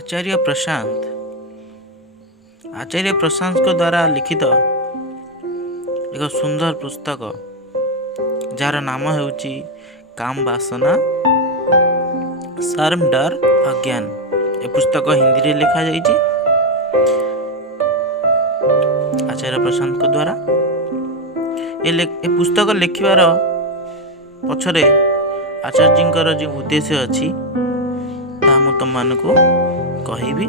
आचार्य प्रशांत को द्वारा लिखित एक सुंदर पुस्तक जार नाम हेउची काम वासना शर्म डर अज्ञान। ए पुस्तक हिंदी रे लिखा जाइए आचार्य प्रशांत को द्वारा। ए पुस्तक लिखिबार पछरे आचार्यंकर जो उद्देश्य अच्छी ता मु तुम मानकु कहिबी।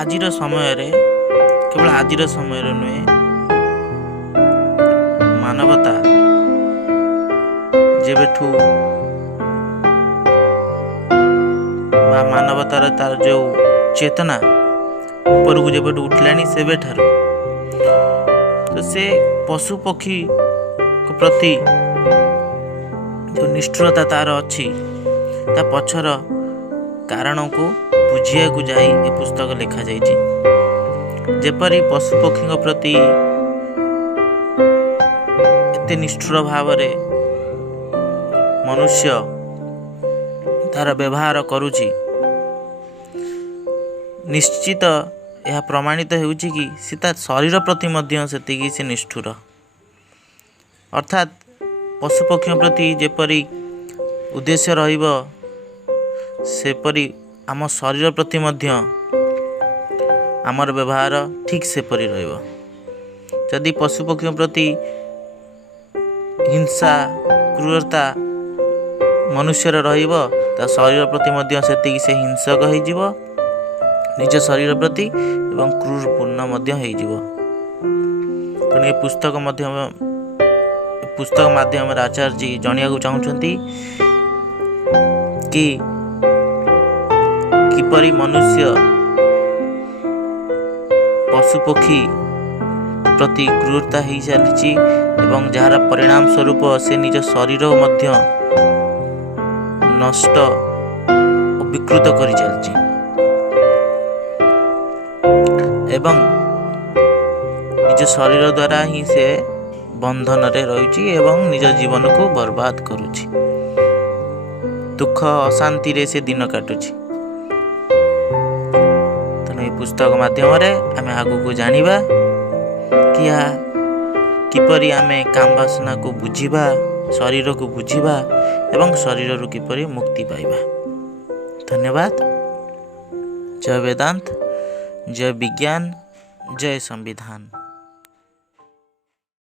आजिर समय रे केवल आजिर समय रे नुहे मानवता जेबेठू बा मानवतार तार जो चेतना ऊपर को जेबेठू उठलानी सेबे ठारू तो से पशु पक्षी को प्रति जो निष्ठुरता तार अच्छी ता पछर कारण को बुझिया को जाई ए पुस्तक लिखा जाइए। जेपरी पशु पक्षी प्रति एते निष्ठुर भाव रे मनुष्य तार व्यवहार करुछि निश्चित यह प्रमाणित होउछि कि से तार शरीर प्रति मध्य सेतिकी से निष्ठुर। अर्थात पशु पक्षी प्रति जेपरी उद्देश्य रहिबो सेपरी आम शरीर प्रति मध्य आमर व्यवहार ठीक सेपरी रहिबो। यदि पशु पक्षी प्रति हिंसा क्रूरता मनुष्यर रहिबो ता शरीर प्रति मध्य सेतिकी से हिंसक होई जिवो निज शरीर प्रति एवं क्रूरपूर्ण मध्य होई जिवो। तेणु ए पुस्तक माध्यम आचार्य जी जणिया को चाहूछंती कि किपरि मनुष्य पशु पक्षी प्रति क्रूरता हो चली एवं जार परिणाम स्वरूप से निज शरीर मध्य नष्ट और विकृत कर चलची एवं निज शरीर द्वारा ही से बंधन रे रही एवं निज जीवन को बर्बाद करुछि दुख अशांति रे से दिन काटुछि। तेणु ये पुस्तक माध्यम रे आमे आगु को जानिबा कि किपरि आमे काम वासना को बुझिबा शरीर को बुझिबा एवं शरीर रु किपरि मुक्ति पाइबा। धन्यवाद। जय वेदांत, जय विज्ञान, जय संविधान।